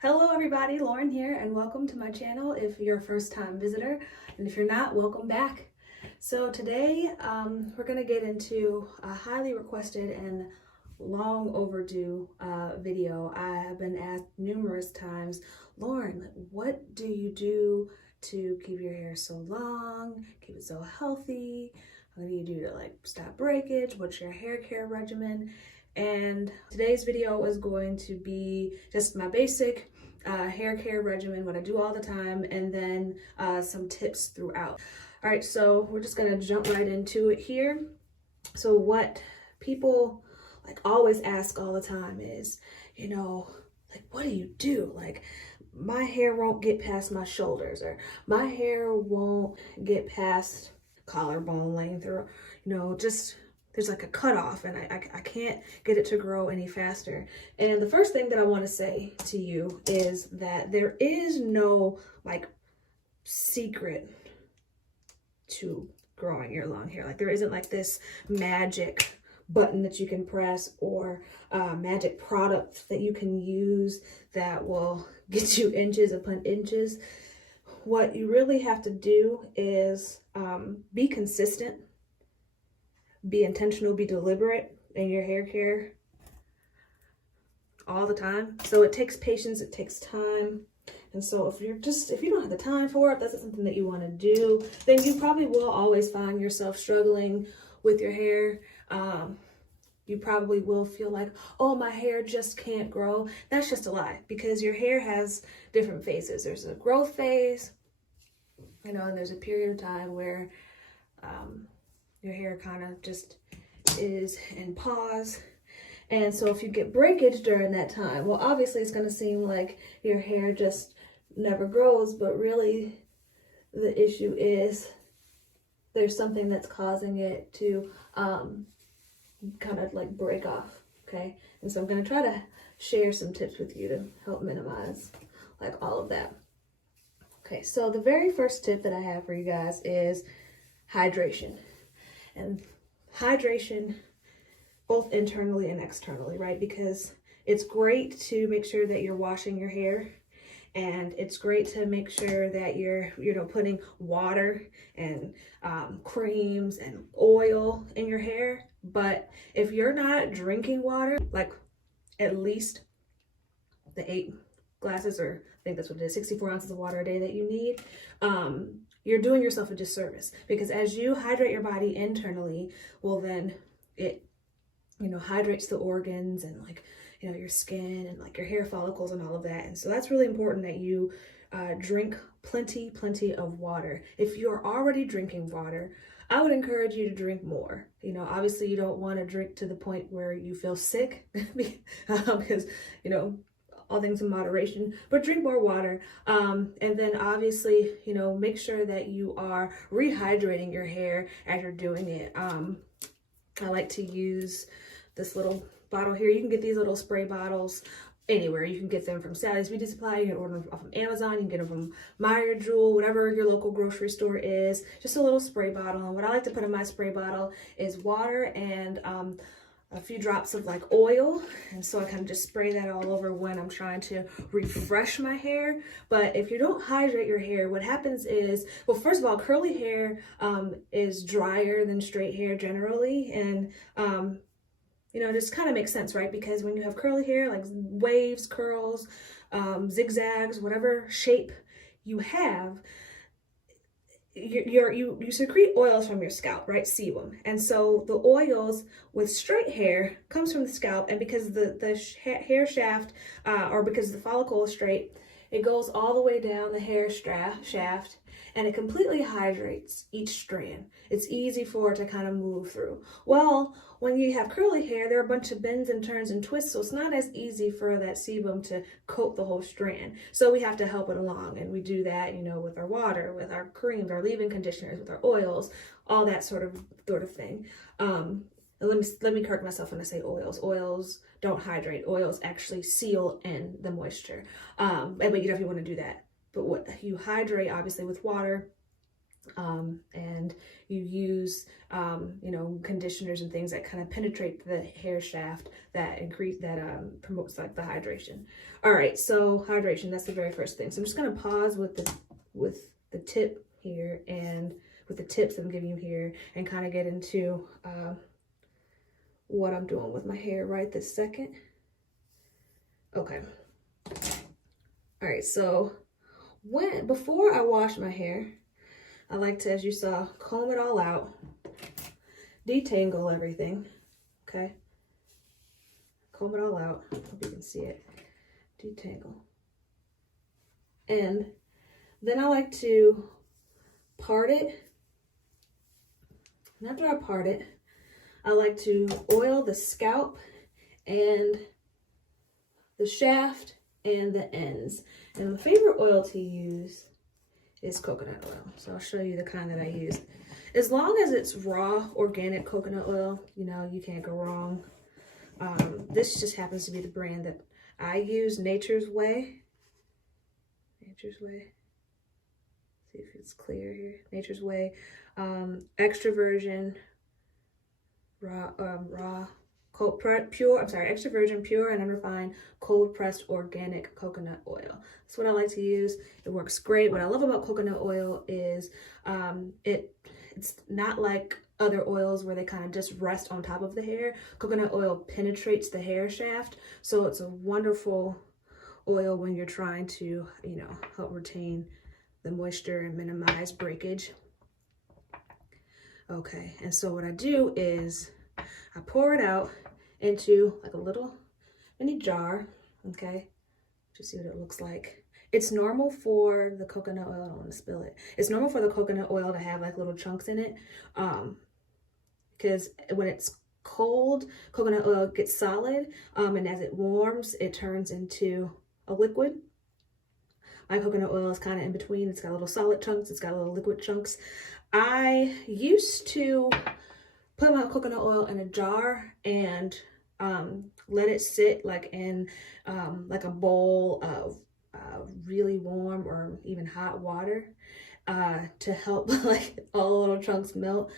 Hello everybody, Lauren here, and welcome to my channel if you're a first-time visitor, and if you're not, welcome back. So today we're going to get into a highly requested and long overdue video. I have been asked numerous times, Lauren, what do you do to keep your hair so long, keep it so healthy? What do you do to stop breakage? What's your hair care regimen? And today's video is going to be just my basic hair care regimen, what I do all the time, and then some tips throughout. All right, so we're just gonna jump right into it here. So what people always ask all the time is, what do you do? My hair won't get past my shoulders, or my hair won't get past collarbone length, or just there's a cutoff and I can't get it to grow any faster. And the first thing that I want to say to you is that there is no secret to growing your long hair. There isn't this magic button that you can press or magic product that you can use that will get you inches upon inches. What you really have to do is be consistent, be intentional, be deliberate in your hair care all the time. So it takes patience, it takes time. And so if you don't have the time for it, that's not something that you want to do, then you probably will always find yourself struggling with your hair. You probably will feel like, oh, my hair just can't grow. That's just a lie, because your hair has different phases. There's a growth phase, and there's a period of time where your hair kind of just is in pause. And so if you get breakage during that time, well, obviously it's going to seem like your hair just never grows, but really the issue is there's something that's causing it to kind of break off, okay? And so I'm going to try to share some tips with you to help minimize all of that. Okay, so the very first tip that I have for you guys is hydration. And hydration, both internally and externally, right? Because it's great to make sure that you're washing your hair, and it's great to make sure that you're, putting water and creams and oil in your hair. But if you're not drinking water, at least the 8 glasses, or I think that's what it is, 64 ounces of water a day that you need, you're doing yourself a disservice, because as you hydrate your body internally, well, then it, hydrates the organs and your skin and your hair follicles and all of that. And so that's really important that you drink plenty of water. If you're already drinking water, I would encourage you to drink more. Obviously you don't want to drink to the point where you feel sick because, all things in moderation, but drink more water. And then obviously, make sure that you are rehydrating your hair as you're doing it. I like to use this little bottle here. You can get these little spray bottles anywhere. You can get them from Sally's Beauty Supply, you can order them off of Amazon, you can get them from Meyer Jewel, whatever your local grocery store is. Just a little spray bottle. And what I like to put in my spray bottle is water and a few drops of oil, and so I kind of just spray that all over when I'm trying to refresh my hair. But if you don't hydrate your hair, what happens is, well, first of all, curly hair is drier than straight hair generally, and just kind of makes sense, right? Because when you have curly hair, waves, curls, zigzags, whatever shape you have, you secrete oils from your scalp, right? Sebum. And so the oils with straight hair comes from the scalp, and because the hair shaft or because the follicle is straight, it goes all the way down the hair shaft, and it completely hydrates each strand. It's easy for it to kind of move through. Well, when you have curly hair, there are a bunch of bends and turns and twists, so it's not as easy for that sebum to coat the whole strand. So we have to help it along, and we do that, with our water, with our creams, our leave-in conditioners, with our oils, all that sort of thing. Let me correct myself when I say oils. Oils don't hydrate. Oils actually seal in the moisture. But you definitely want to do that. But what you hydrate, obviously, with water, and you use, you know, conditioners and things that kind of penetrate the hair shaft that promotes like the hydration. All right, so hydration, that's the very first thing. So I'm just gonna pause with the tip here and with the tips that I'm giving you here and kind of get into what I'm doing with my hair right this second. Okay. All right, so before I wash my hair, I like to, as you saw, comb it all out, detangle everything, okay? Comb it all out, hope you can see it, detangle. And then I like to part it. And after I part it, I like to oil the scalp and the shaft and the ends. And my favorite oil to use is coconut oil. So I'll show you the kind that I use. As long as it's raw, organic coconut oil, you know, you can't go wrong. This just happens to be the brand that I use, Nature's Way. Nature's Way. See if it's clear here. Nature's Way. Extra virgin, extra virgin, pure and unrefined, cold pressed organic coconut oil. That's what I like to use. It works great. What I love about coconut oil is it's not like other oils where they kind of just rest on top of the hair. Coconut oil penetrates the hair shaft, so it's a wonderful oil when you're trying to, you know, help retain the moisture and minimize breakage. Okay, and so what I do is I pour it out into like a little mini jar, okay? Just see what it looks like. It's normal for the coconut oil, I don't want to spill it. It's normal for the coconut oil to have like little chunks in it, because when it's cold, coconut oil gets solid, and as it warms, it turns into a liquid. My coconut oil is kind of in between. It's got little solid chunks, it's got little liquid chunks. I used to put my coconut oil in a jar and let it sit like in like a bowl of really warm or even hot water to help like all the little chunks melt.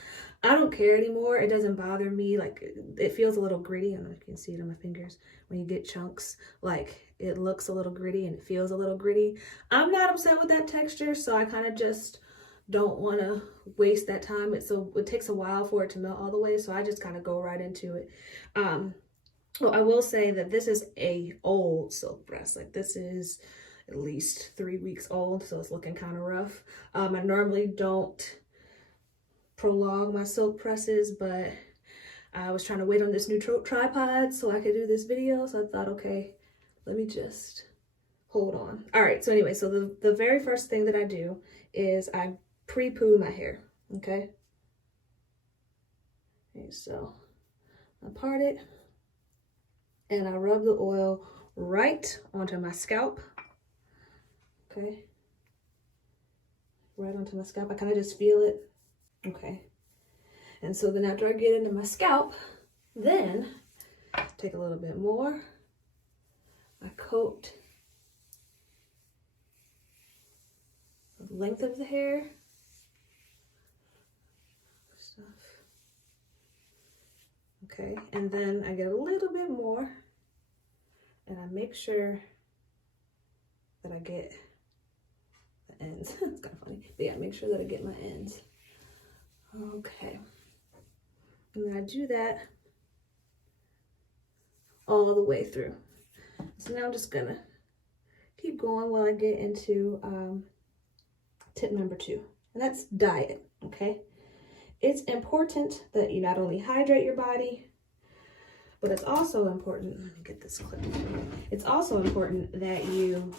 I don't care anymore. It doesn't bother me. Like, it feels a little gritty. I don't know if you can see it on my fingers. When you get chunks, like, it looks a little gritty and it feels a little gritty. I'm not upset with that texture, so I kind of just don't want to waste that time. It takes a while for it to melt all the way, so I just kind of go right into it. Well, I will say that this is a old silk press. Like, this is at least 3 weeks old, so it's looking kind of rough. I normally don't prolong my silk presses, but I was trying to wait on this new tripod so I could do this video, so I thought, okay, let me just hold on. All right, so anyway, so the very first thing that I do is I pre-poo my hair, okay? Okay, so I part it and I rub the oil right onto my scalp, okay? Right onto my scalp. I kind of just feel it. Okay, and so then after I get into my scalp, then take a little bit more. I coat the length of the hair. Stuff. Okay, and then I get a little bit more, and I make sure that I get the ends. It's kind of funny, but yeah, make sure that I get my ends. Okay, and then I do that all the way through. So now I'm just gonna keep going while I get into tip number 2, and that's diet, okay? It's important that you not only hydrate your body, but it's also important, let me get this clip. It's also important that you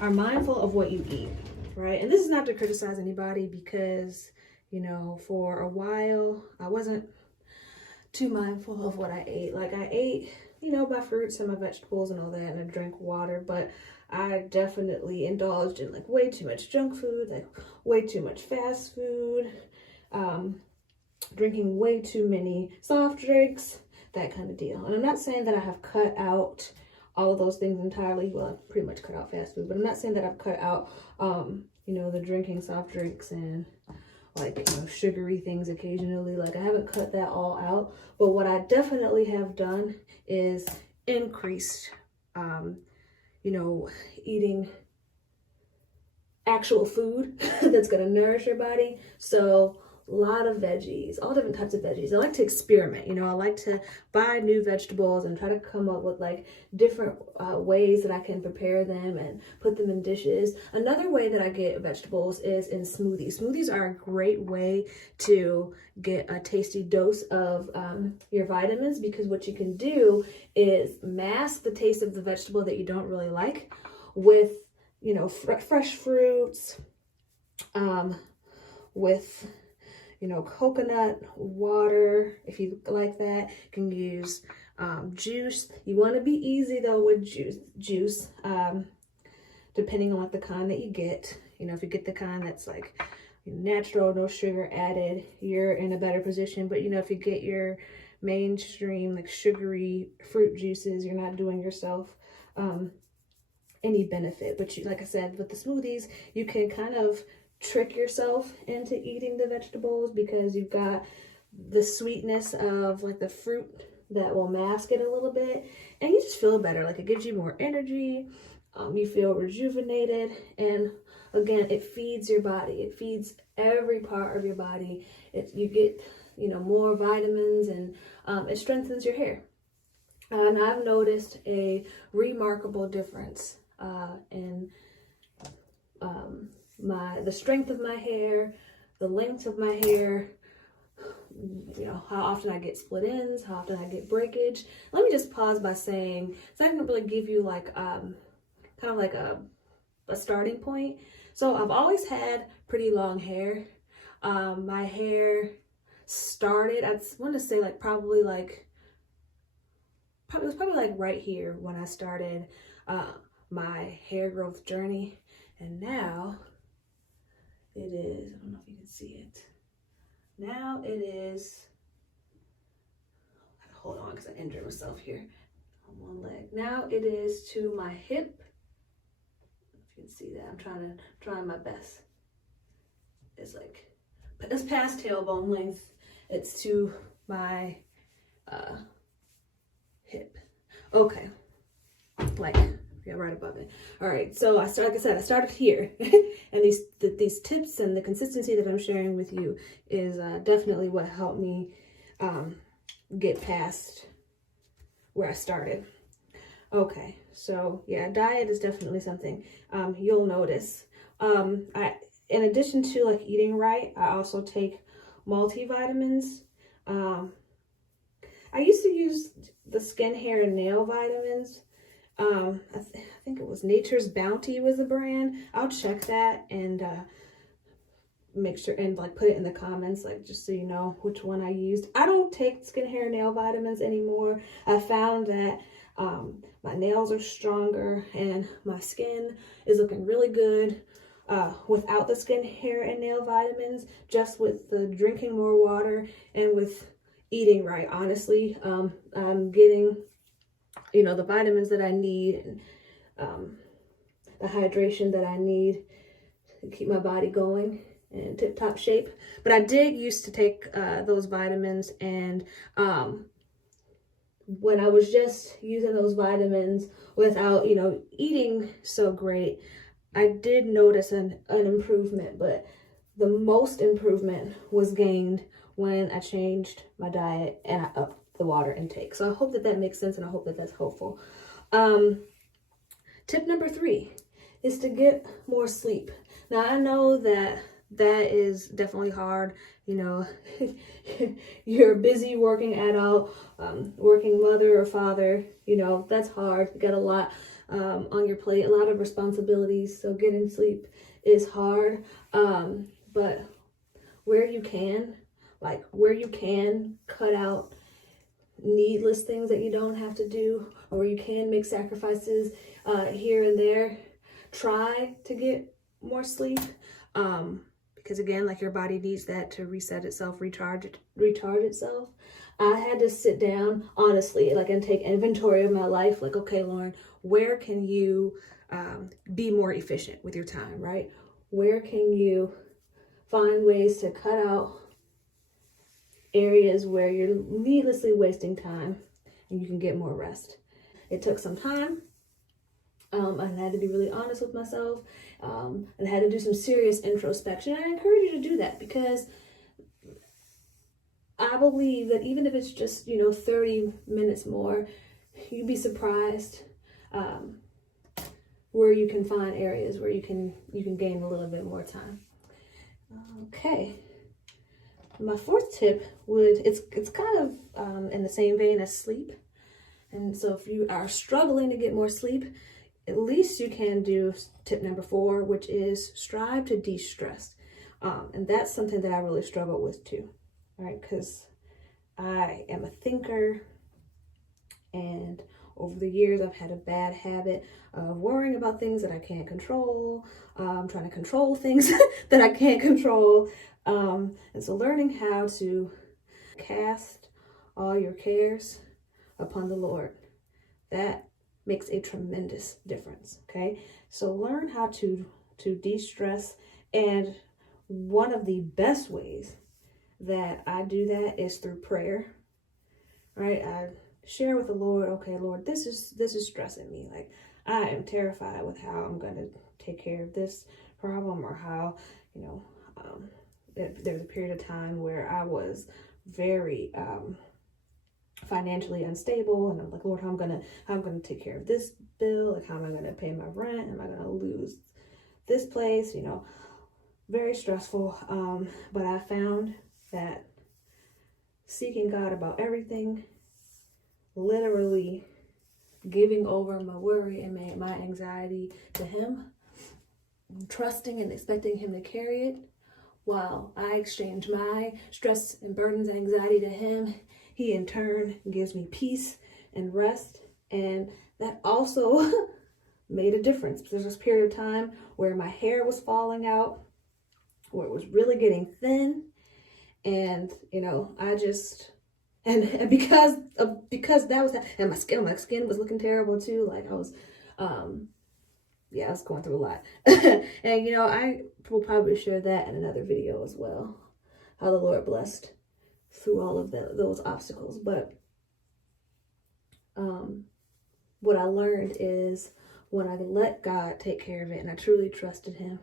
are mindful of what you eat, right? And this is not to criticize anybody, because you know, for a while, I wasn't too mindful of what I ate. Like, I ate, you know, my fruits and my vegetables and all that, and I drank water, but I definitely indulged in like way too much junk food, like way too much fast food, drinking way too many soft drinks, that kind of deal. And I'm not saying that I have cut out all of those things entirely. Well, I've pretty much cut out fast food, but I'm not saying that I've cut out, you know, the drinking soft drinks and like, you know, sugary things occasionally. Like, I haven't cut that all out, but what I definitely have done is increased, you know, eating actual food that's going to nourish your body. So a lot of veggies, all different types of veggies. I like to experiment, you know, I like to buy new vegetables and try to come up with like different ways that I can prepare them and put them in dishes. Another way that I get vegetables is in smoothies. Smoothies are a great way to get a tasty dose of your vitamins, because what you can do is mask the taste of the vegetable that you don't really like with, you know, fresh fruits, with, you know, coconut water, if you like that. You can use juice. You want to be easy though with juice, depending on what the kind that you get. You know, if you get the kind that's like natural, no sugar added, you're in a better position. But you know, if you get your mainstream like sugary fruit juices, you're not doing yourself any benefit. But you, like I said, with the smoothies, you can kind of trick yourself into eating the vegetables, because you've got the sweetness of like the fruit that will mask it a little bit, and you just feel better. Like, it gives you more energy, you feel rejuvenated, and again, it feeds your body. It feeds every part of your body. You get, you know, more vitamins, and it strengthens your hair. And I've noticed a remarkable difference in the strength of my hair, the length of my hair, you know, how often I get split ends, how often I get breakage. Let me just pause by saying, so I can really give you like kind of like a starting point. So I've always had pretty long hair. My hair started, I want to say like probably like right here when I started my hair growth journey, and now it is, I don't know if you can see it. Now it is, hold on because I injured myself here on one leg. Now it is to my hip. If you can see that, I'm trying my best. It's like, it's past tailbone length. It's to my hip. Okay, like, yeah, right above it. All right, so like I said, I started here, and these tips and the consistency that I'm sharing with you is definitely what helped me get past where I started. Okay, so yeah, diet is definitely something you'll notice. In addition to like eating right, I also take multivitamins. I used to use the skin, hair, and nail vitamins. I think it was Nature's Bounty was the brand. I'll check that and make sure and like put it in the comments, like just so you know which one I used. I don't take skin, hair, and nail vitamins anymore. I found that my nails are stronger and my skin is looking really good without the skin, hair, and nail vitamins, just with the drinking more water and with eating right. Honestly, I'm getting, you know, the vitamins that I need and the hydration that I need to keep my body going in tip-top shape. But I did used to take those vitamins, and when I was just using those vitamins without, you know, eating so great, I did notice an improvement, but the most improvement was gained when I changed my diet and I upped the water intake. So I hope that makes sense, and I hope that that's helpful. Tip number 3 is to get more sleep. Now, I know that is definitely hard. You know, you're a busy working adult, working mother or father, you know, that's hard. You got a lot on your plate, a lot of responsibilities. So getting sleep is hard. But where you can cut out needless things that you don't have to do, or where you can make sacrifices here and there, try to get more sleep, because again, like, your body needs that to reset itself, recharge itself. I had to sit down honestly, like, and take inventory of my life. Like, okay, Lauren, where can you be more efficient with your time, right? Where can you find ways to cut out areas where you're needlessly wasting time and you can get more rest. It took some time. I had to be really honest with myself, and I had to do some serious introspection. I encourage you to do that because I believe that even if it's just, 30 minutes more, you'd be surprised where you can find areas where you can gain a little bit more time. Okay. My fourth tip it's kind of in the same vein as sleep. And so if you are struggling to get more sleep, at least you can do tip number 4, which is strive to de-stress. And that's something that I really struggle with too, right? Because I am a thinker, and over the years I've had a bad habit of worrying about things that I can't control, trying to control things that I can't control. And so learning how to cast all your cares upon the Lord, that makes a tremendous difference. Okay, so learn how to de-stress, and one of the best ways that I do that is through prayer. Right, I share with the Lord, okay, Lord, this is stressing me. Like, I am terrified with how I'm going to take care of this problem, or how, there's a period of time where I was very financially unstable, and I'm like, Lord, how I'm gonna take care of this bill? Like, how am I gonna pay my rent? Am I gonna lose this place? Very stressful. But I found that seeking God about everything, literally giving over my worry and my anxiety to Him, trusting and expecting Him to carry it, while I exchange my stress and burdens and anxiety to Him, He in turn gives me peace and rest. And that also made a difference. There's this period of time where my hair was falling out, where it was really getting thin. And, I just, and because that was that, and my skin was looking terrible too. Like, I was, I was going through a lot. And, I will probably share that in another video as well, how the Lord blessed through all of those obstacles. But what I learned is when I let God take care of it and I truly trusted Him,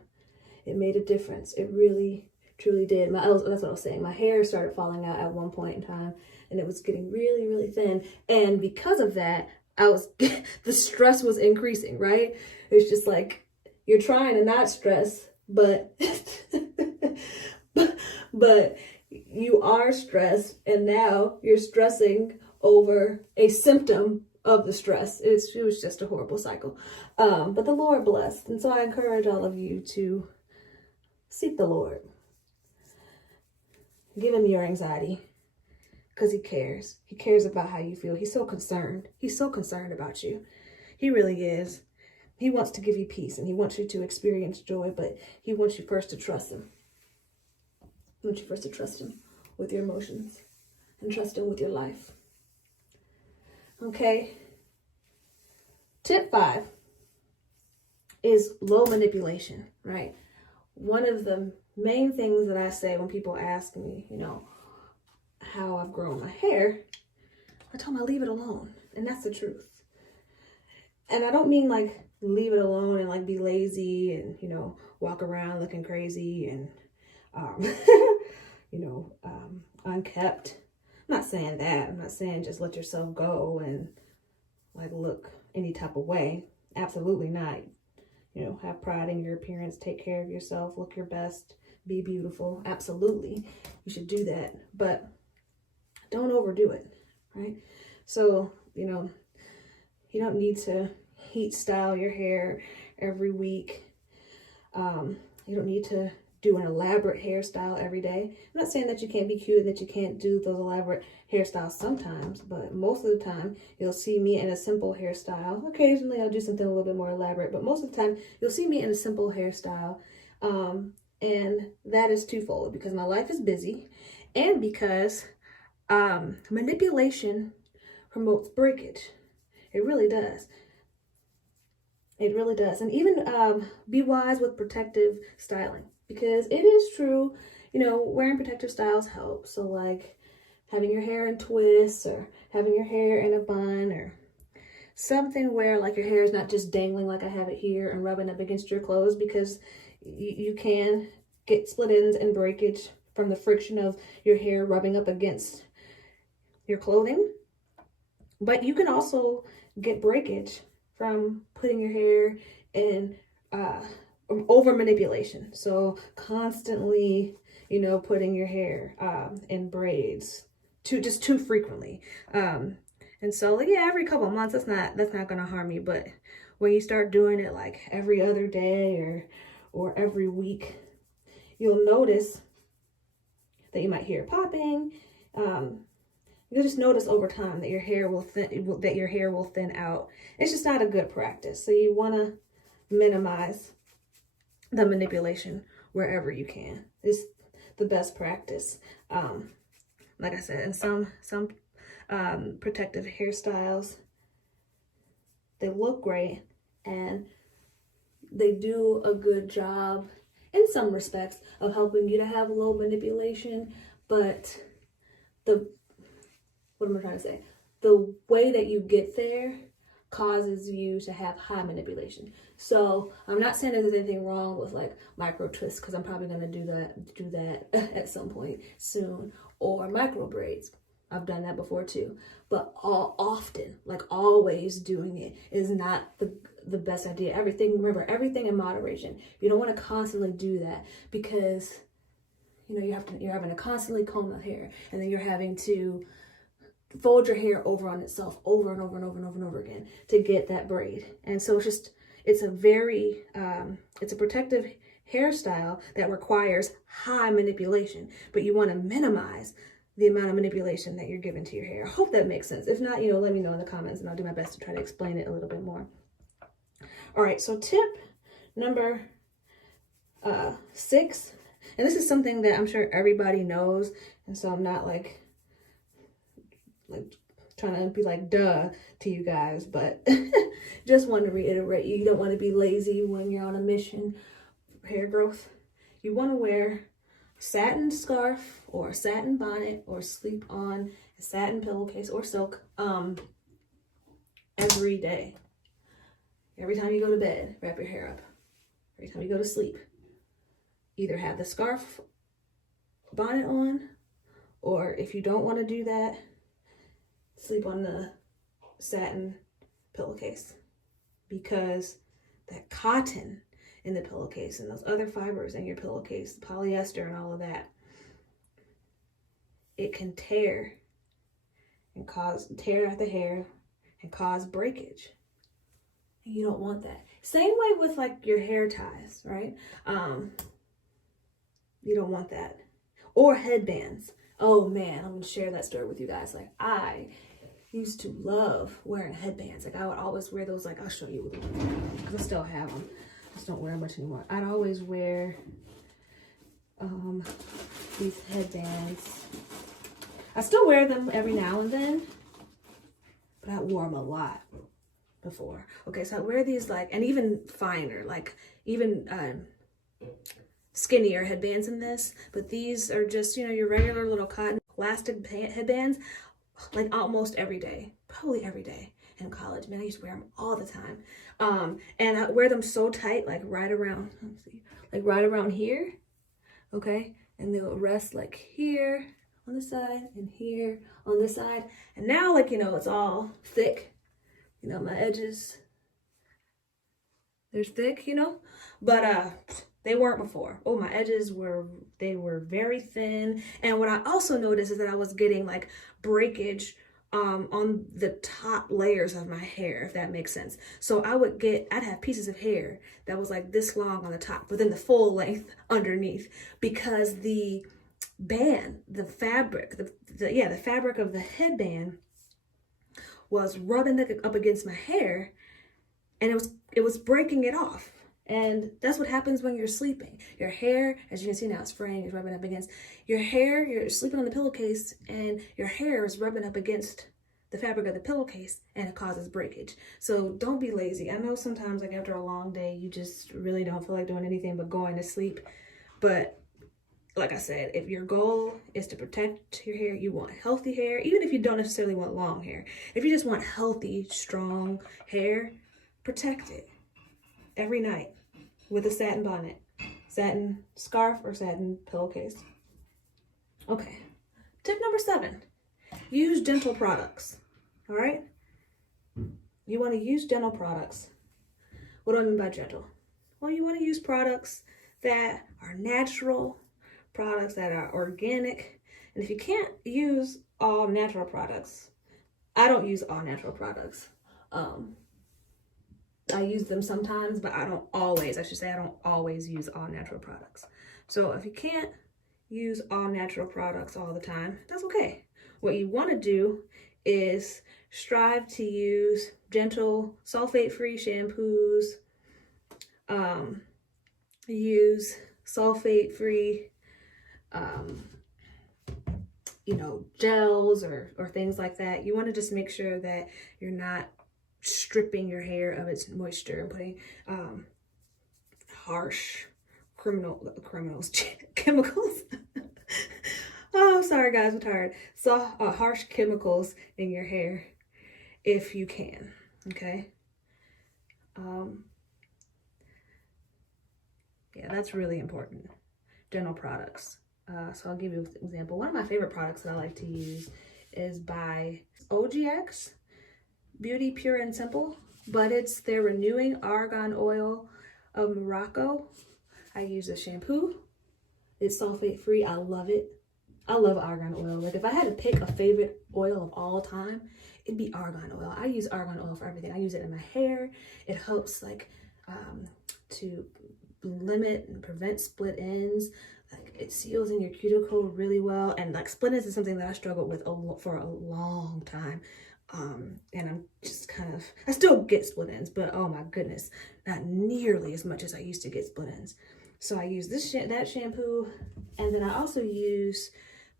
it made a difference. It really, truly did. That's what I was saying. My hair started falling out at one point in time, and it was getting really, really thin. And because of that, the stress was increasing, right? It's just like, you're trying to not stress, but but you are stressed, and now you're stressing over a symptom of the stress. It was just a horrible cycle. But the Lord blessed. And so I encourage all of you to seek the Lord. Give Him your anxiety, because He cares. He cares about how you feel. He's so concerned. He's so concerned about you. He really is. He wants to give you peace, and He wants you to experience joy, but He wants you first to trust Him. He wants you first to trust Him with your emotions and trust Him with your life. Okay. Tip 5 is low manipulation, right? One of the main things that I say when people ask me, how I've grown my hair, I tell them I leave it alone. And that's the truth. And I don't mean like leave it alone and like be lazy and, walk around looking crazy and, unkept. I'm not saying that. I'm not saying just let yourself go and like look any type of way. Absolutely not. Have pride in your appearance, take care of yourself, look your best, be beautiful. Absolutely. You should do that. But don't overdo it, right? So, you don't need to heat style your hair every week. You don't need to do an elaborate hairstyle every day. I'm not saying that you can't be cute and that you can't do those elaborate hairstyles sometimes, but most of the time you'll see me in a simple hairstyle. Occasionally I'll do something a little bit more elaborate, but most of the time you'll see me in a simple hairstyle. And that is twofold, because my life is busy and because manipulation promotes breakage. It really does. It really does. And even be wise with protective styling, because it is true, you know, wearing protective styles helps. So like having your hair in twists, or having your hair in a bun, or something where like your hair is not just dangling like I have it here and rubbing up against your clothes, because you can get split ends and breakage from the friction of your hair rubbing up against your clothing. But you can also get breakage from putting your hair in over manipulation. So constantly, you know, putting your hair in braids too frequently. And so like, yeah, every couple of months, that's not gonna harm you. But when you start doing it like every other day or every week, you'll notice that you might hear popping. You'll just notice over time that your hair will thin out. It's just not a good practice. So you want to minimize the manipulation wherever you can. It's the best practice. Like I said, and some protective hairstyles, they look great and they do a good job in some respects of helping you to have low manipulation, but what am I trying to say? The way that you get there causes you to have high manipulation. So I'm not saying that there's anything wrong with like micro twists, because I'm probably gonna do that at some point soon, or micro braids. I've done that before too. But often, like always doing it is not the best idea. Remember, everything in moderation. You don't want to constantly do that, because you know you're having to constantly comb the hair, and then you're having to fold your hair over on itself over and over and over and over and over again to get that braid. And so it's a protective hairstyle that requires high manipulation, but you want to minimize the amount of manipulation that you're giving to your hair. I hope that makes sense. If not, you know, let me know in the comments and I'll do my best to try to explain it a little bit more. All right, so tip number 6, and this is something that I'm sure everybody knows, and so I'm not like trying to be like duh to you guys, but just want to reiterate, you don't want to be lazy when you're on a mission for hair growth. You want to wear a satin scarf or a satin bonnet, or sleep on a satin pillowcase or silk every day. Every time you go to bed, wrap your hair up. Every time you go to sleep, either have the scarf bonnet on, or if you don't want to do that, sleep on the satin pillowcase, because that cotton in the pillowcase and those other fibers in your pillowcase, polyester and all of that, it can tear at the hair and cause breakage. And you don't want that. Same way with like your hair ties, right? You don't want that. Or headbands. Oh man, I'm gonna share that story with you guys. Like, I used to love wearing headbands. Like I would always wear those, like I'll show you because I still have them. I just don't wear them much anymore. I'd always wear these headbands. I still wear them every now and then, but I wore them a lot before. Okay, so I wear these like, and even finer, like even skinnier headbands in this, but these are just, you know, your regular little cotton elastic headbands, like almost every day, probably every day in college. Man, I used to wear them all the time. And I wear them so tight, like right around, let's see, like right around here, okay? And they'll rest like here on the side and here on this side. And now, like, you know, it's all thick. You know, my edges, they're thick, you know, but they weren't before. Oh, my edges were very thin. And what I also noticed is that I was getting like breakage on the top layers of my hair, if that makes sense. So I'd have pieces of hair that was like this long on the top, but then the full length underneath, because the band, the fabric, the fabric of the headband was rubbing up against my hair, and it was breaking it off. And that's what happens when you're sleeping. Your hair, as you can see now, it's fraying, it's rubbing up against your hair. You're sleeping on the pillowcase and your hair is rubbing up against the fabric of the pillowcase and it causes breakage. So don't be lazy. I know sometimes like after a long day, you just really don't feel like doing anything but going to sleep. But like I said, if your goal is to protect your hair, you want healthy hair, even if you don't necessarily want long hair. If you just want healthy, strong hair, protect it every night with a satin bonnet, satin scarf, or satin pillowcase. Okay, tip number 7, use gentle products, all right? You want to use gentle products. What do I mean by gentle? Well, you want to use products that are natural, products that are organic. And if you can't use all natural products, I don't use all natural products. I use them sometimes, but I don't always use all natural products. So if you can't use all natural products all the time, that's okay. What you want to do is strive to use gentle, sulfate-free shampoos, use sulfate-free gels or things like that. You want to just make sure that you're not stripping your hair of its moisture and putting harsh chemicals. Oh, sorry guys, I'm tired. So harsh chemicals in your hair if you can, okay? Yeah, that's really important. Gentle products. So I'll give you an example. One of my favorite products that I like to use is by OGX Beauty Pure and Simple, but it's their Renewing Argan Oil of Morocco. I use a shampoo. It's sulfate free. I love it. I love argan oil. Like if I had to pick a favorite oil of all time, it'd be argan oil. I use argan oil for everything. I use it in my hair. It helps like to limit and prevent split ends. Like it seals in your cuticle really well. And like split ends is something that I struggled with for a long time. And I'm just I still get split ends, but oh my goodness, not nearly as much as I used to get split ends. So I use that shampoo, and then I also use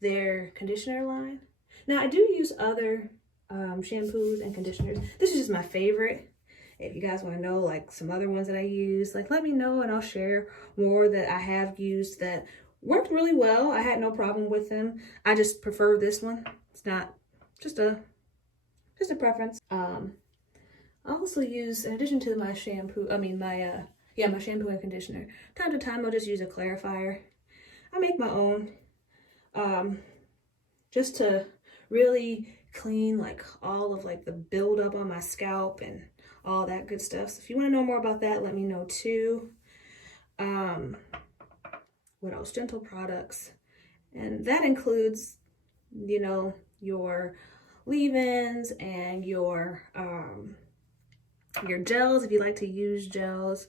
their conditioner line. Now I do use other shampoos and conditioners. This is just my favorite. If you guys want to know like some other ones that I use, like let me know and I'll share more that I have used that worked really well. I had no problem with them. I just prefer this one. It's not just a preference. I also use, in addition to my shampoo, my shampoo and conditioner, time to time I'll just use a clarifier. I make my own, just to really clean like all of like the buildup on my scalp and all that good stuff. So if you want to know more about that, let me know too. What else? Gentle products, and that includes, your leave-ins and your gels if you like to use gels.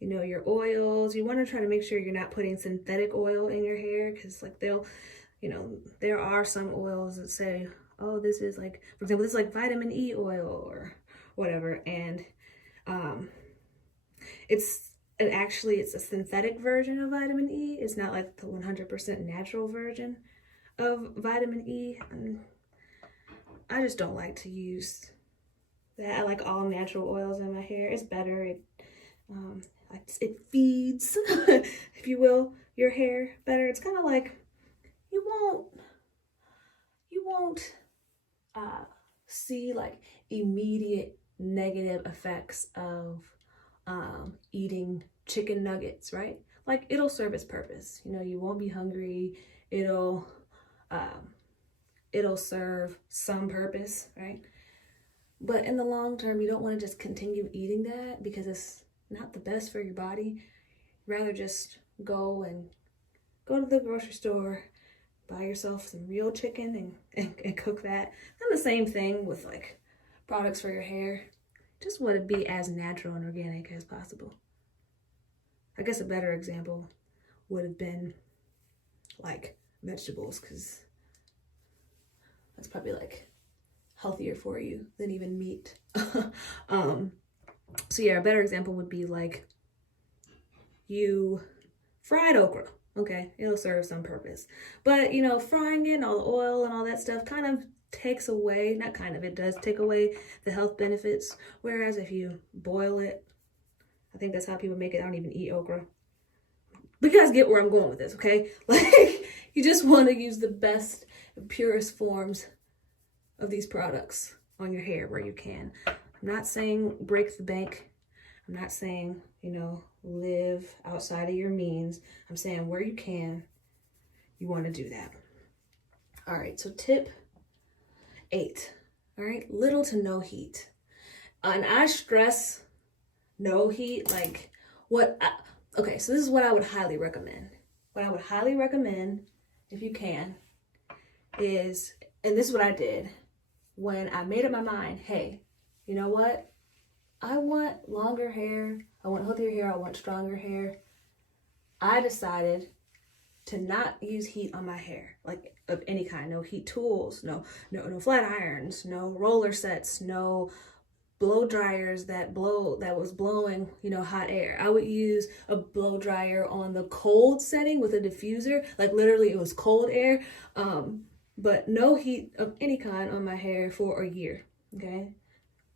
Your oils. You want to try to make sure you're not putting synthetic oil in your hair, because like there are some oils that say, oh, this is like, for example, this is like vitamin E oil or whatever, and it's a synthetic version of vitamin E. It's not like the 100% natural version of vitamin E. And I just don't like to use that. I like all natural oils in my hair. It's better. It feeds, if you will, your hair better. It's kind of like you won't see like immediate negative effects of eating chicken nuggets, right? Like it'll serve its purpose. You won't be hungry. It'll serve some purpose, right? But in the long term, you don't want to just continue eating that because it's not the best for your body. Rather just go to the grocery store, buy yourself some real chicken and cook that. And the same thing with like products for your hair. Just want to be as natural and organic as possible. I guess a better example would have been like vegetables, because that's probably like healthier for you than even meat. So yeah, a better example would be like you fried okra. Okay, it'll serve some purpose. But, you know, frying it and all the oil and all that stuff kind of takes away, not kind of, it does take away the health benefits. Whereas if you boil it, I think that's how people make it. I don't even eat okra. But you guys get where I'm going with this, okay? Like, you just want to use the best, purest forms of these products on your hair where you can. I'm not saying break the bank. I'm not saying, you know, live outside of your means. I'm saying where you can, you want to do that. All right, so tip 8, all right, little to no heat. And I stress no heat, like okay, so this is what I would highly recommend. What I would highly recommend, if you can, is, and this is what I did when I made up my mind, hey, you know what? I want longer hair, I want healthier hair, I want stronger hair. I decided to not use heat on my hair, like of any kind. No heat tools, no flat irons, no roller sets, no blow dryers that was blowing, you know, hot air. I would use a blow dryer on the cold setting with a diffuser, like literally it was cold air, but no heat of any kind on my hair for a year. Okay,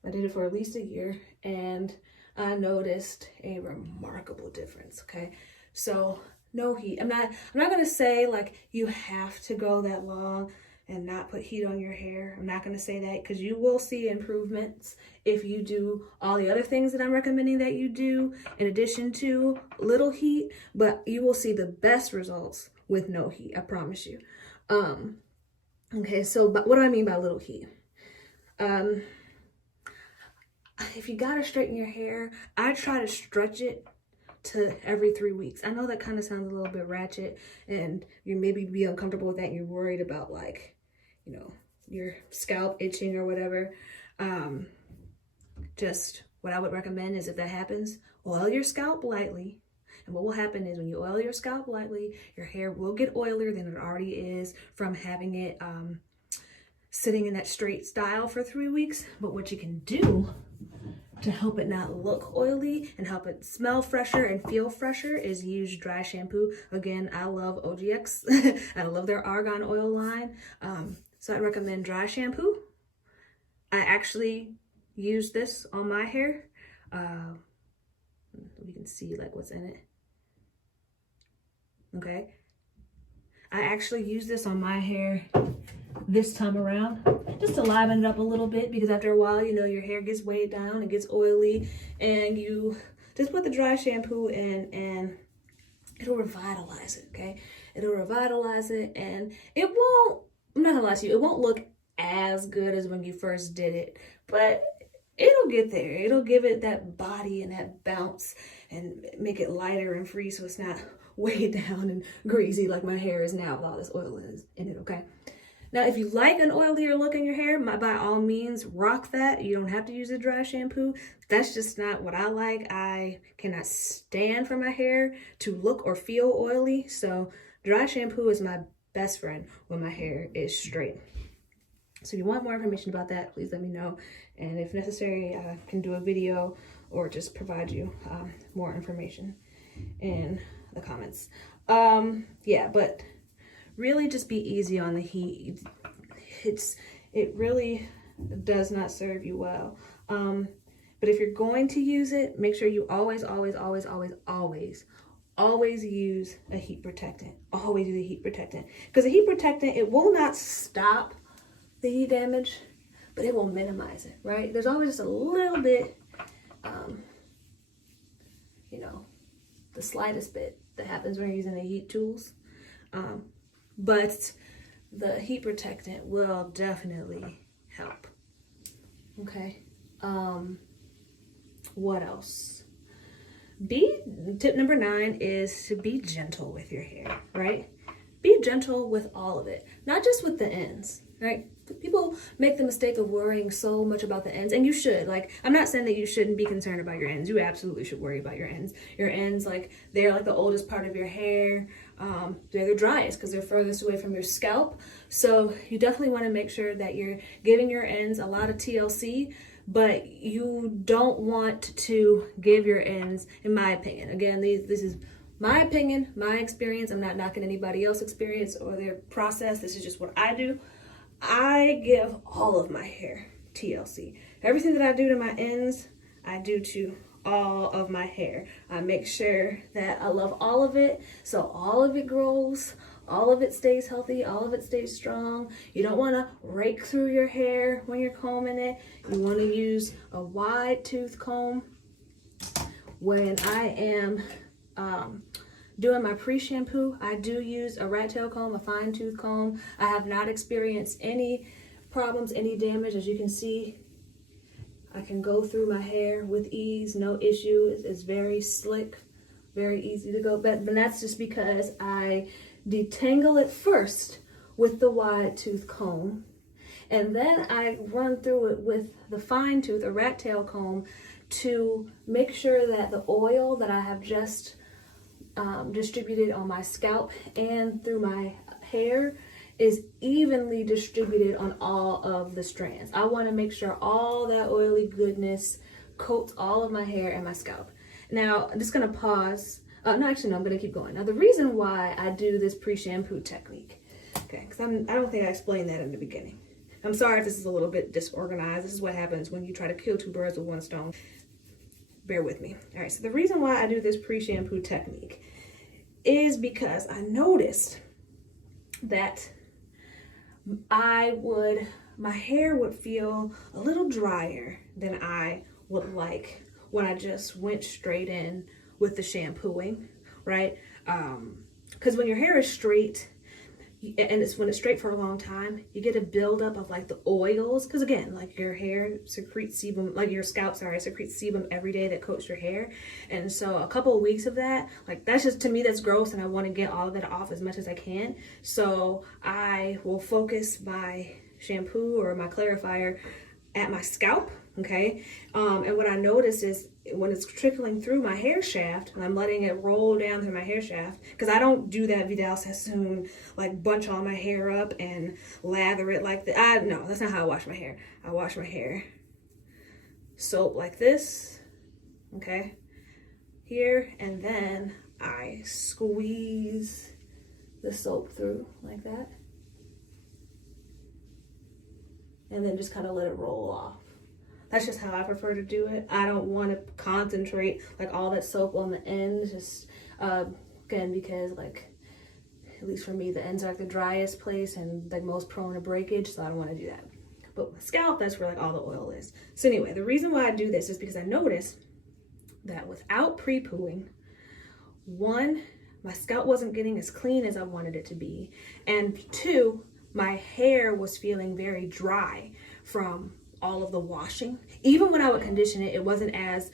I did it for at least a year, and I noticed a remarkable difference. Okay, so no heat. I'm not gonna say like you have to go that long and not put heat on your hair. I'm not gonna say that, because you will see improvements if you do all the other things that I'm recommending that you do in addition to little heat, but you will see the best results with no heat, I promise you. Okay, so but what do I mean by little heat? If you gotta straighten your hair, I try to stretch it to every 3 weeks. I know that kind of sounds a little bit ratchet, and you maybe be uncomfortable with that and you're worried about, like, you know, your scalp itching or whatever. Just what I would recommend is, if that happens, oil your scalp lightly. And what will happen is when you oil your scalp lightly, your hair will get oilier than it already is from having it sitting in that straight style for 3 weeks. But what you can do to help it not look oily and help it smell fresher and feel fresher is use dry shampoo. Again, I love OGX. I love their argan oil line. So I recommend dry shampoo. I actually use this on my hair. We can see like what's in it. Okay. I actually use this on my hair this time around, just to liven it up a little bit, because after a while, you know, your hair gets weighed down, it gets oily, and you just put the dry shampoo in and it'll revitalize it. Okay, it'll revitalize it, and it won't, I'm not gonna lie to you, it won't look as good as when you first did it, but it'll get there. It'll give it that body and that bounce and make it lighter and free, so it's not weighed down and greasy like my hair is now with all this oil in it. Okay, now if you like an oilier look in your hair, by all means rock that. You don't have to use a dry shampoo. That's just not what I like. I cannot stand for my hair to look or feel oily, so dry shampoo is my best friend when my hair is straight. So if you want more information about that, please let me know, and if necessary, I can do a video or just provide you more information in the comments. Yeah, but really just be easy on the heat. It really does not serve you well. But if you're going to use it, make sure you always use a heat protectant. Always use a heat protectant, because a heat protectant, it will not stop the heat damage, but it will minimize it, right? There's always just a little bit, you know, the slightest bit that happens when you're using the heat tools. But the heat protectant will definitely help. Okay. What else? Tip number 9 is to be gentle with your hair, right? Be gentle with all of it, not just with the ends, right? People make the mistake of worrying so much about the ends, and you should. Like, I'm not saying that you shouldn't be concerned about your ends. You absolutely should worry about your ends. Your ends, like, they're like the oldest part of your hair. They're the driest because they're furthest away from your scalp. So you definitely want to make sure that you're giving your ends a lot of TLC, but you don't want to give your ends, in my opinion, again, this is my opinion, my experience. I'm not knocking anybody else's experience or their process. This is just what I do. I give all of my hair TLC. Everything that I do to my ends, I do to all of my hair. I make sure that I love all of it, so all of it grows, all of it stays healthy, all of it stays strong. You don't want to rake through your hair when you're combing it. You want to use a wide tooth comb. When I am doing my pre-shampoo, I do use a rat tail comb, a fine tooth comb. I have not experienced any problems, any damage. As you can see, I can go through my hair with ease, no issue. It's very slick, very easy to go. But that's just because I detangle it first with the wide tooth comb, and then I run through it with the fine tooth, a rat tail comb, to make sure that the oil that I have just distributed on my scalp and through my hair is evenly distributed on all of the strands. I want to make sure all that oily goodness coats all of my hair and my scalp. Now, I'm just going to pause. I'm going to keep going. Now, the reason why I do this pre-shampoo technique, okay, because I don't think I explained that in the beginning. I'm sorry if this is a little bit disorganized. This is what happens when you try to kill two birds with one stone. Bear with me. All right, so the reason why I do this pre-shampoo technique is because I noticed that my hair would feel a little drier than I would like when I just went straight in with the shampooing, right? Because when your hair is straight, and when it's straight for a long time, you get a buildup of like the oils. Because again, like your hair secretes sebum, like your scalp, secretes sebum every day that coats your hair. And so a couple of weeks of that, like that's just, to me, that's gross, and I want to get all of it off as much as I can. So I will focus my shampoo or my clarifier at my scalp, okay? And what I notice is when it's trickling through my hair shaft and I'm letting it roll down through my hair shaft, because I don't do that Vidal Sassoon, like bunch all my hair up and lather it like that. No, that's not how I wash my hair. I wash my hair soap like this, okay, here, and then I squeeze the soap through like that, and then just kind of let it roll off. That's just how I prefer to do it. I don't want to concentrate like all that soap on the ends, just again, because like, at least for me, the ends are like the driest place and like most prone to breakage, so I don't want to do that. But my scalp, that's where like all the oil is. So anyway, the reason why I do this is because I noticed that without pre-pooing, one, my scalp wasn't getting as clean as I wanted it to be, and two, my hair was feeling very dry from all of the washing. Even when I would condition it, it wasn't as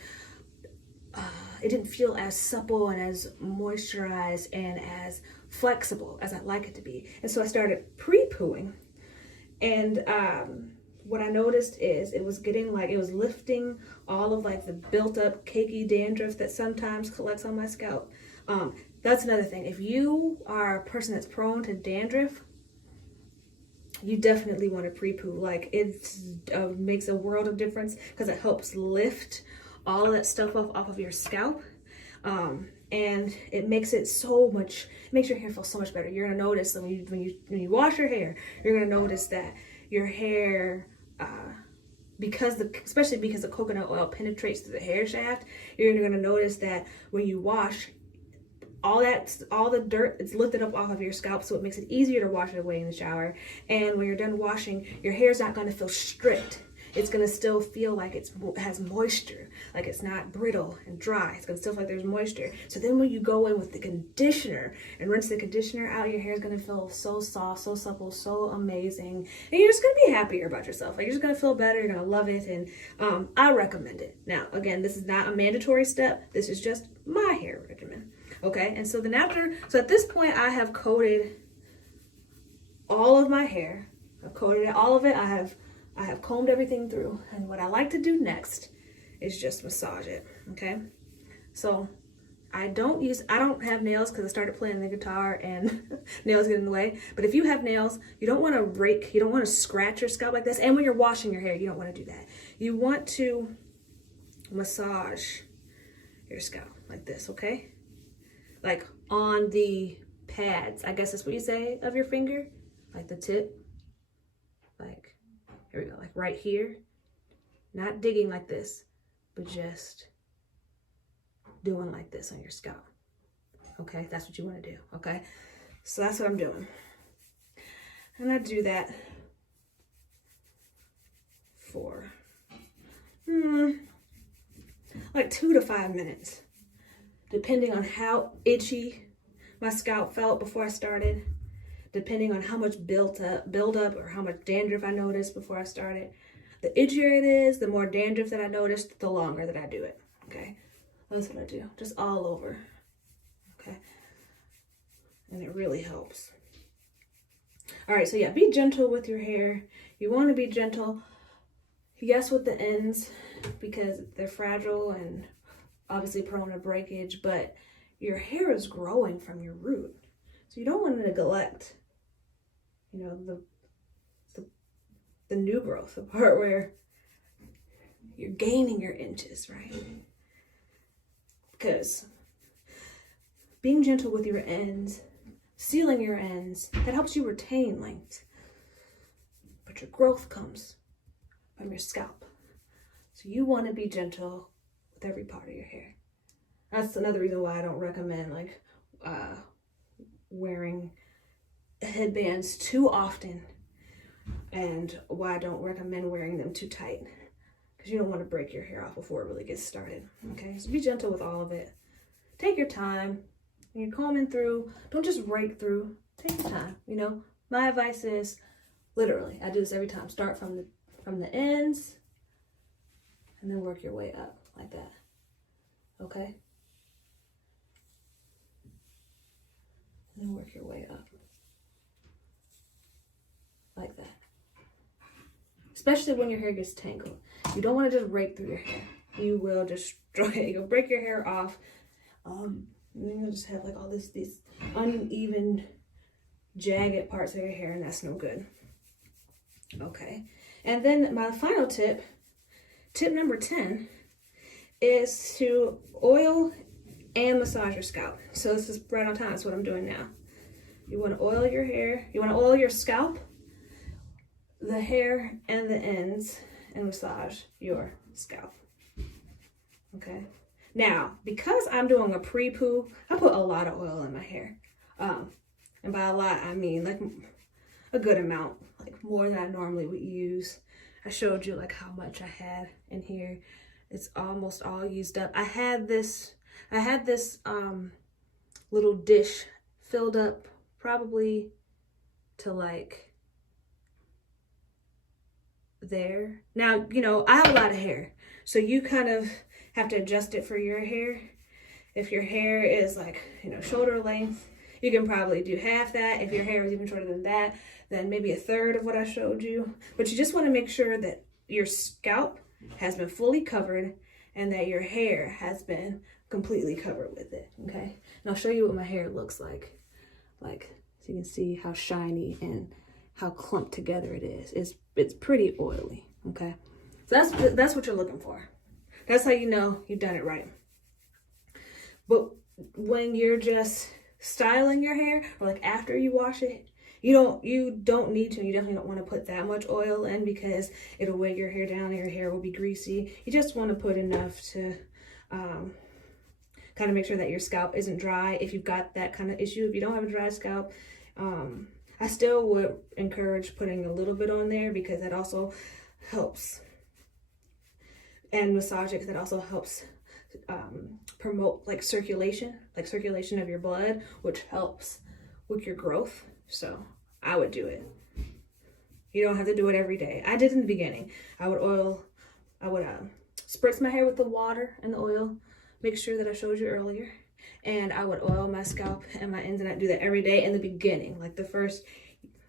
it didn't feel as supple and as moisturized and as flexible as I'd like it to be. And so I started pre-pooing, and what I noticed is it was getting like, it was lifting all of like the built up cakey dandruff that sometimes collects on my scalp. That's another thing. If you are a person that's prone to dandruff, you definitely want to pre-poo. Like it makes a world of difference because it helps lift all of that stuff off of your scalp. And it makes it so much, it makes your hair feel so much better. You're gonna notice that when you wash your hair, you're gonna notice that your hair, especially because the coconut oil penetrates through the hair shaft, you're gonna notice that when you wash, all the dirt, it's lifted up off of your scalp, so it makes it easier to wash it away in the shower. And when you're done washing, your hair's not going to feel stripped. It's going to still feel like it has moisture, like it's not brittle and dry. It's going to still feel like there's moisture. So then when you go in with the conditioner and rinse the conditioner out, your hair is going to feel so soft, so supple, so amazing. And you're just going to be happier about yourself. Like you're just going to feel better. You're going to love it. And I recommend it. Now, again, this is not a mandatory step. This is just my hair regimen. Okay, and so then at this point, I have coated all of my hair. I've coated all of it. I have combed everything through. And what I like to do next is just massage it, okay? So I don't have nails because I started playing the guitar and nails get in the way. But if you have nails, you don't want to rake, you don't want to scratch your scalp like this. And when you're washing your hair, you don't want to do that. You want to massage your scalp like this, okay? like on the pads, I guess that's what you say, of your finger, like the tip, like, here we go, like right here, not digging like this, but just doing like this on your scalp. Okay, that's what you want to do. Okay, so that's what I'm doing, and I do that for like 2 to 5 minutes, depending on how itchy my scalp felt before I started, depending on how much build up or how much dandruff I noticed before I started. The itchier it is, the more dandruff that I noticed, the longer that I do it. Okay, that's what I do, just all over. Okay, and it really helps. All right, so yeah, be gentle with your hair. You want to be gentle, yes, with the ends, because they're fragile and obviously prone to breakage, but your hair is growing from your root. So you don't want to neglect, you know, the new growth, the part where you're gaining your inches, right? Because being gentle with your ends, sealing your ends, that helps you retain length. But your growth comes from your scalp. So you want to be gentle with every part of your hair. That's another reason why I don't recommend like wearing headbands too often, and why I don't recommend wearing them too tight, because you don't want to break your hair off before it really gets started. Okay, so be gentle with all of it. Take your time. When you're combing through, don't just rake through. Take your time. You know, my advice is, literally, I do this every time. Start from the ends and then work your way up like that. Okay? And then work your way up like that. Especially when your hair gets tangled. You don't want to just rake through your hair. You will destroy it. You'll break your hair off. And then you'll just have like all these uneven, jagged parts of your hair, and that's no good. Okay. And then my final tip number 10, is to oil and massage your scalp. So this is right on time. That's what I'm doing now. You want to oil your hair. You want to oil your scalp, the hair, and the ends, and massage your scalp. Okay. Now, because I'm doing a pre-poo, I put a lot of oil in my hair. And by a lot, I mean like a good amount, like more than I normally would use. I showed you like how much I had in here. It's almost all used up. I had this little dish filled up probably to like there. Now, you know, I have a lot of hair, so you kind of have to adjust it for your hair. If your hair is like, you know, shoulder length, you can probably do half that. If your hair is even shorter than that, then maybe a third of what I showed you. But you just want to make sure that your scalp has been fully covered and that your hair has been completely covered with it, okay? And I'll show you what my hair looks like. Like, so you can see how shiny and how clumped together it is. It's pretty oily, okay? So that's what you're looking for. That's how you know you've done it right. But when you're just styling your hair, or like after you wash it, you don't need to. You definitely don't want to put that much oil in, because it'll weigh your hair down and your hair will be greasy. You just want to put enough to kind of make sure that your scalp isn't dry. If you've got that kind of issue, if you don't have a dry scalp, I still would encourage putting a little bit on there, because that also helps. And massaging, because that also helps promote like circulation of your blood, which helps with your growth. So I would do it. You don't have to do it every day. I did in the beginning. I would spritz my hair with the water and the oil, make sure that I showed you earlier, and I would oil my scalp and my ends, and I'd do that every day in the beginning, like the first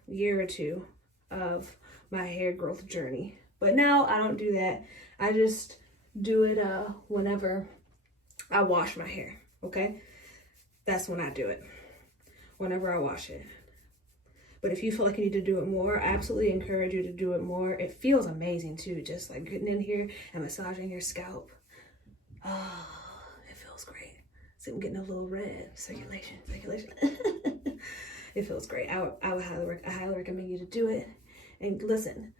year or two of my hair growth journey. But now I don't do that. I just do it whenever I wash my hair, okay? That's when I do it, whenever I wash it. But if you feel like you need to do it more, I absolutely encourage you to do it more. It feels amazing too, just like getting in here and massaging your scalp. Oh, it feels great. See, I'm getting a little red. Circulation. It feels great. I would highly recommend you to do it. And listen,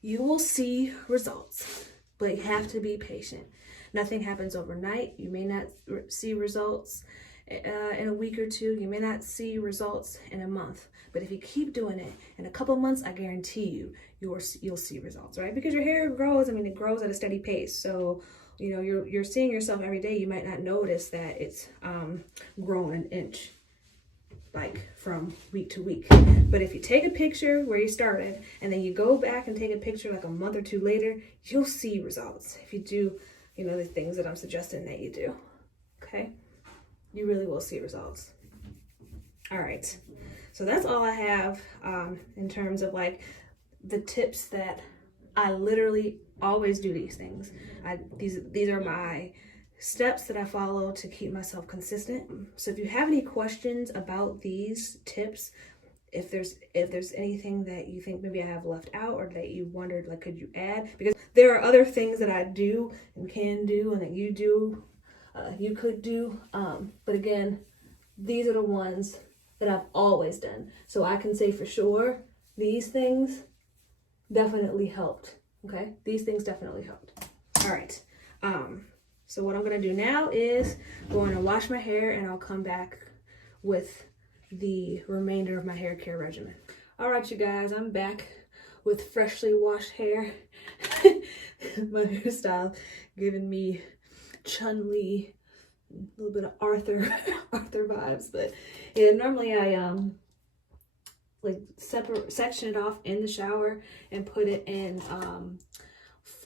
you will see results, but you have to be patient. Nothing happens overnight. You may not see results in a week or two. You may not see results in a month. But if you keep doing it, in a couple months, I guarantee you, you'll see results, right? Because your hair grows. I mean, it grows at a steady pace. So, you know, you're seeing yourself every day. You might not notice that it's grown an inch, like from week to week. But if you take a picture where you started, and then you go back and take a picture like a month or two later, you'll see results. If you do, you know, the things that I'm suggesting that you do, okay? You really will see results. All right. So that's all I have in terms of like the tips that I literally always do these things. These are my steps that I follow to keep myself consistent. So if you have any questions about these tips, if there's anything that you think maybe I have left out or that you wondered, like, could you add? Because there are other things that I do and can do and that you do, you could do. But again, these are the ones that I've always done. So I can say for sure, these things definitely helped. Okay, these things definitely helped. All right. So what I'm gonna do now is go in and wash my hair, and I'll come back with the remainder of my hair care regimen. All right, you guys, I'm back with freshly washed hair. My hairstyle giving me Chun-Li, a little bit of Arthur vibes, but yeah, normally I like section it off in the shower and put it in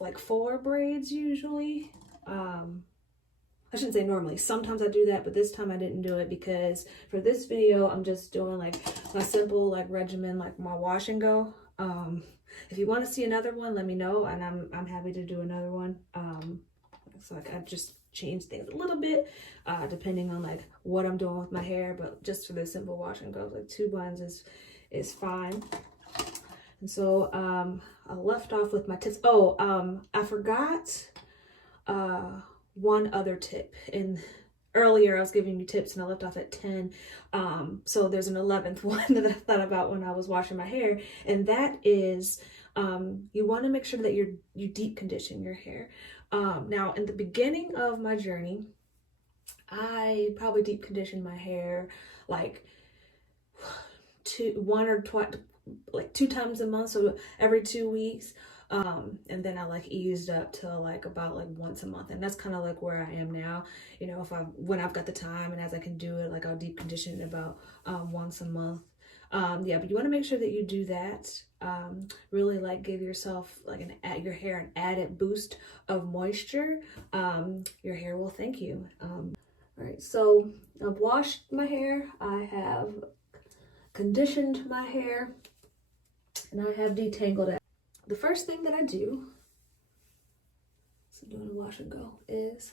like 4 braids usually. I shouldn't say normally, sometimes I do that, but this time I didn't do it because for this video I'm just doing like my simple like regimen, like my wash and go. If you want to see another one, let me know, and I'm happy to do another one. So like I just change things a little bit depending on like what I'm doing with my hair, but just for the simple wash and go, like 2 buns is fine. And so I left off with my tips. I forgot one other tip. And earlier I was giving you tips and I left off at 10. So there's an 11th one that I thought about when I was washing my hair, and that is you want to make sure that you deep condition your hair. Now in the beginning of my journey, I probably deep conditioned my hair like 2 times a month, so every 2 weeks. And then I like eased up to like about like once a month, and that's kind of like where I am now. You know, when I've got the time and as I can do it, like I'll deep condition it about once a month. Yeah, but you want to make sure that you do that. Really like give yourself like your hair an added boost of moisture. Your hair will thank you. All right, so I've washed my hair, I have conditioned my hair, and I have detangled it. The first thing that I do, so doing a wash and go, is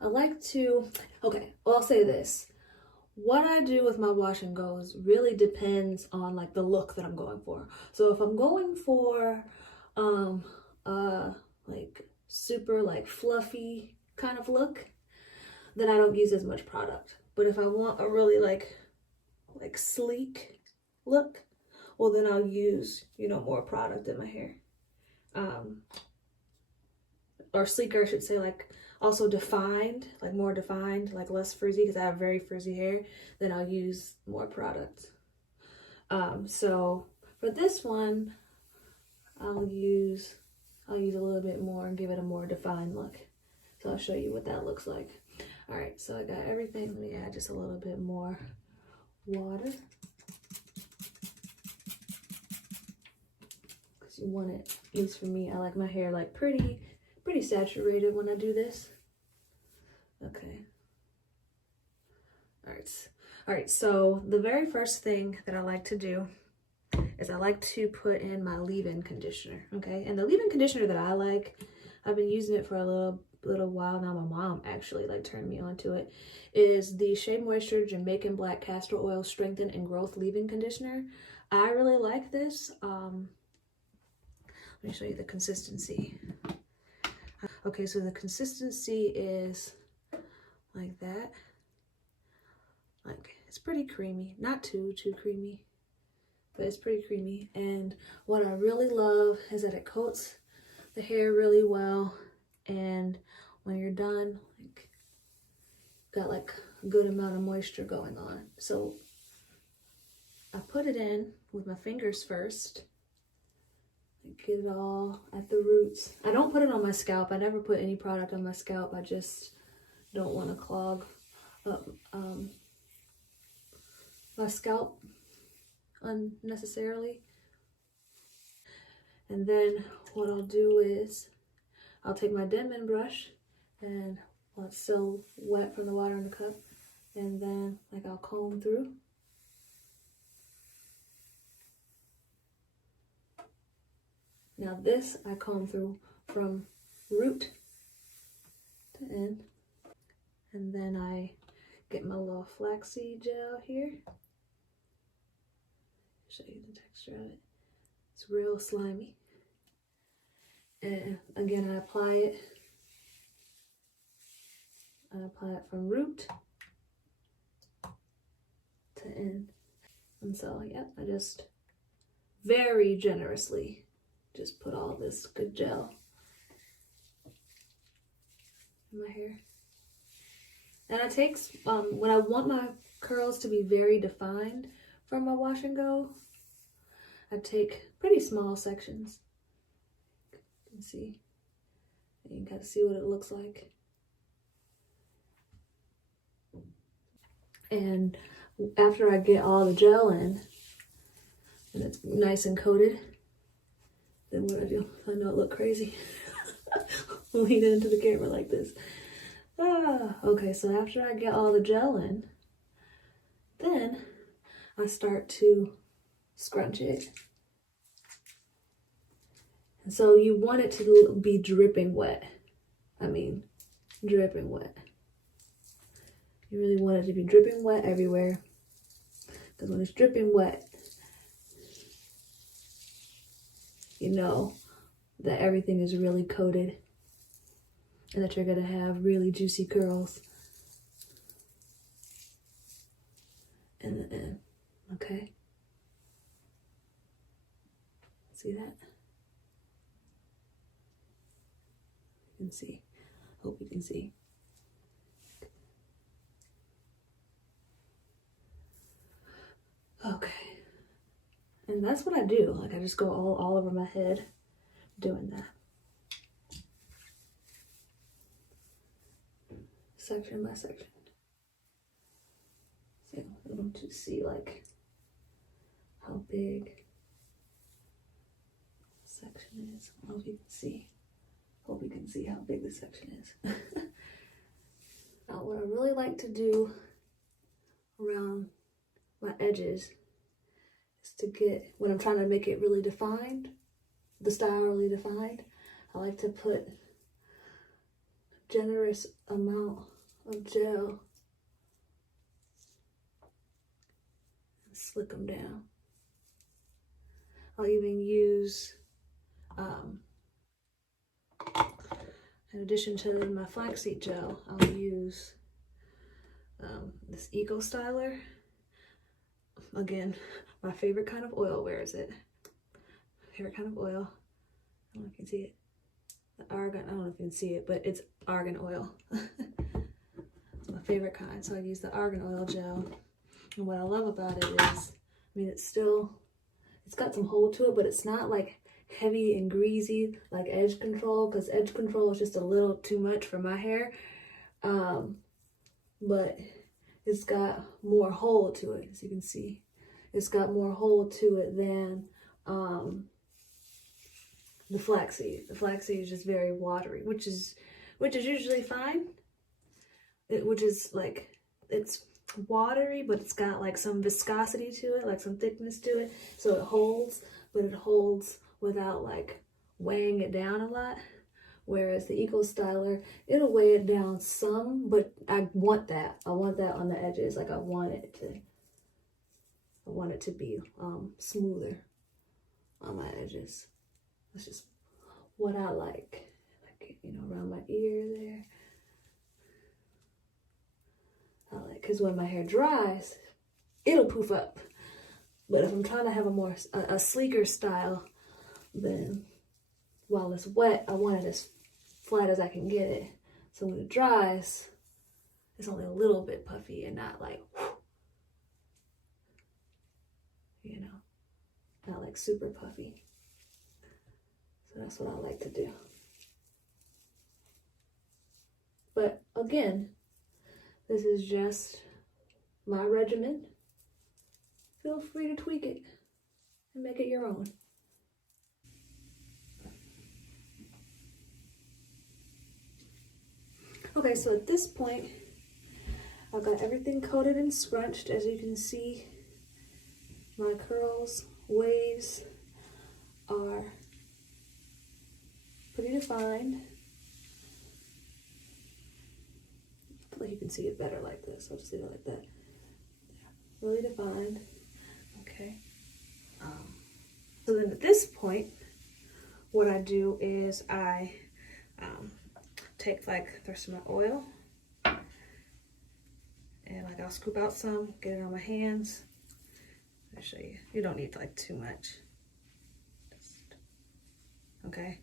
I like to, I'll say this. What I do with my wash and goes really depends on like the look that I'm going for. So if I'm going for like super like fluffy kind of look, then I don't use as much product. But if I want a really like sleek look, well then I'll use, you know, more product in my hair. Or sleeker, I should say, like also defined, like more defined, like less frizzy, because I have very frizzy hair, then I'll use more product. So for this one, I'll use a little bit more and give it a more defined look. So I'll show you what that looks like. All right, so I got everything. Let me add just a little bit more water. You want it, at least for me, I like my hair like pretty saturated when I do this. Okay. All right, so the very first thing that I like to do is I like to put in my leave-in conditioner, okay? And the leave-in conditioner that I like, I've been using it for a little while now. My mom actually like turned me onto it, is the Shea Moisture Jamaican Black Castor Oil Strengthen and Growth Leave-In Conditioner. I really like this. Let me show you the consistency. Okay, so the consistency is like that. It's pretty creamy, not too creamy, but it's pretty creamy. And what I really love is that it coats the hair really well, and when you're done, like, got like a good amount of moisture going on. So I put it in with my fingers first, get it all at the roots. I don't put it on my scalp. I never put any product on my scalp. I just don't want to clog up my scalp unnecessarily. And then what I'll do is I'll take my Denman brush, and while it's still wet from the water in the cup, and then like I'll comb through. Now this I comb through from root to end, and then I get my little flaxseed gel here. Show you the texture of it. It's real slimy. And again, I apply it from root to end. And so, yeah, I just very generously just put all this good gel in my hair. And it takes, when I want my curls to be very defined from my wash and go, I take pretty small sections. You can see, you can kind of see what it looks like. And after I get all the gel in, and it's nice and coated, then what do? I know it look crazy. Lean into the camera like this. Okay, so after I get all the gel in, then I start to scrunch it. And so you want it to be dripping wet. I mean, dripping wet. You really want it to be dripping wet everywhere. Because when it's dripping wet, you know that everything is really coated and that you're going to have really juicy curls in the end. Okay? See that? You can see. Hope you can see. Okay. And that's what I do. Like, I just go all over my head doing that. Section by section. So I want to see like how big the section is. I don't know if you can see. Hope you can see how big the section is. Now what I really like to do around my edges is to get, when I'm trying to make it really defined, the style really defined, I like to put a generous amount of gel and slick them down. I'll even use, in addition to my flaxseed gel, I'll use this Eco Styler. Again, my favorite kind of oil. Where is it? Favorite kind of oil. I don't know if you can see it. The argan, I don't know if you can see it, but it's argan oil. It's my favorite kind. So I use the argan oil gel. And what I love about it is, I mean, it's got some hold to it, but it's not like heavy and greasy like edge control, because edge control is just a little too much for my hair. But it's got more hold to it, as you can see. It's got more hold to it than the flaxseed. The flaxseed is just very watery, which is usually fine. Which is like, it's watery, but it's got like some viscosity to it, like some thickness to it. So it holds, but it holds without like weighing it down a lot. Whereas the Eco Styler, it'll weigh it down some, but I want that. I want that on the edges. Like I want it to be smoother on my edges. That's just what I like. Like, you know, around my ear there. I like, because when my hair dries, it'll poof up. But if I'm trying to have a sleeker style, then while it's wet, I want it as flat as I can get it. So when it dries, it's only a little bit puffy and not like, you know, not like super puffy. So that's what I like to do. But again, this is just my regimen. Feel free to tweak it and make it your own. Okay, so at this point, I've got everything coated and scrunched. As you can see, my curls, waves are pretty defined. I feel like you can see it better like this. I'll just leave it like that. Yeah, really defined. Okay. So then at this point, what I do is I take like the rest of my oil and like I'll scoop out some, get it on my hands. I'll show you. You don't need like too much. Okay.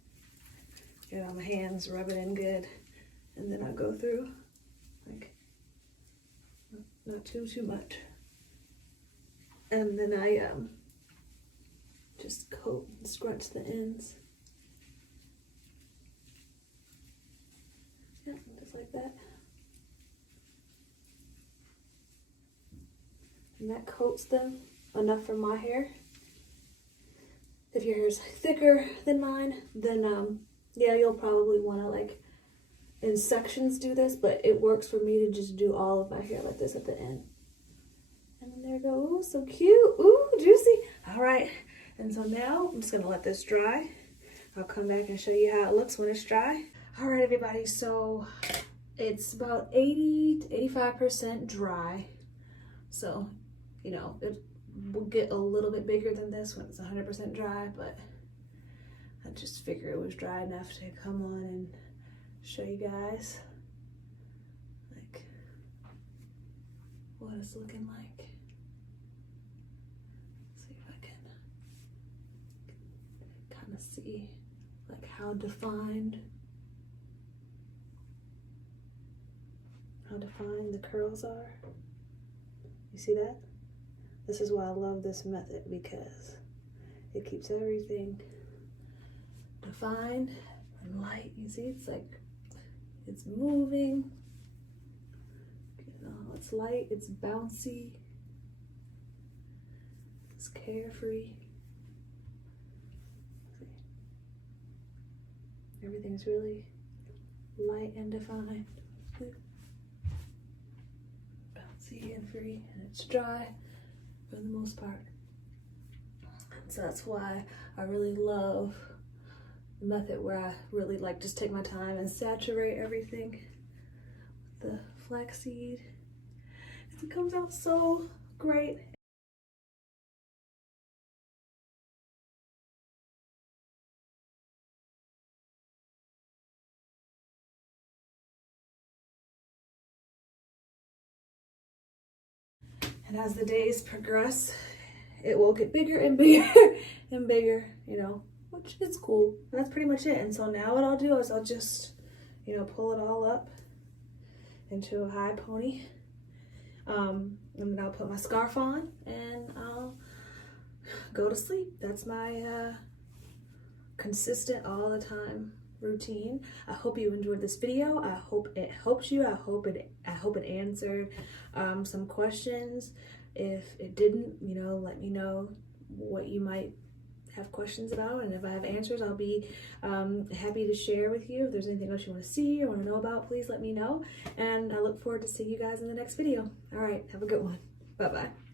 Get it on my hands, rub it in good, and then I go through like not too much. And then I just coat and scrunch the ends. Yeah, just like that. And that coats them enough for my hair. If your hair is thicker than mine, then yeah, you'll probably want to like in sections do this, but it works for me to just do all of my hair like this at the end. And then there you go. Ooh, so cute. Ooh, juicy. All right. And so now I'm just going to let this dry. I'll come back and show you how it looks when it's dry. All right, everybody. So it's about 80 to 85% dry. So, you know, it will get a little bit bigger than this when it's 100% dry, but I just figured it was dry enough to come on and show you guys like what it's looking like. See if I can kind of see like how defined the curls are. You see that? This is why I love this method, because it keeps everything defined and light. You see, it's like it's moving. You know, it's light, it's bouncy, it's carefree. Everything's really light and defined. Bouncy and free, and it's dry for the most part. So that's why I really love the method where I really like just take my time and saturate everything with the flaxseed. It comes out so great. And as the days progress, it will get bigger and bigger and bigger, you know, which is cool. And that's pretty much it. And so now what I'll do is I'll just, you know, pull it all up into a high pony. And then I'll put my scarf on and I'll go to sleep. That's my consistent all the time routine. I hope you enjoyed this video. I hope it helped you. I hope it answered some questions. If it didn't, you know, let me know what you might have questions about, and if I have answers, I'll be happy to share with you. If there's anything else you want to see or want to know about, please let me know, and I look forward to seeing you guys in the next video. All right, have a good one. Bye-bye.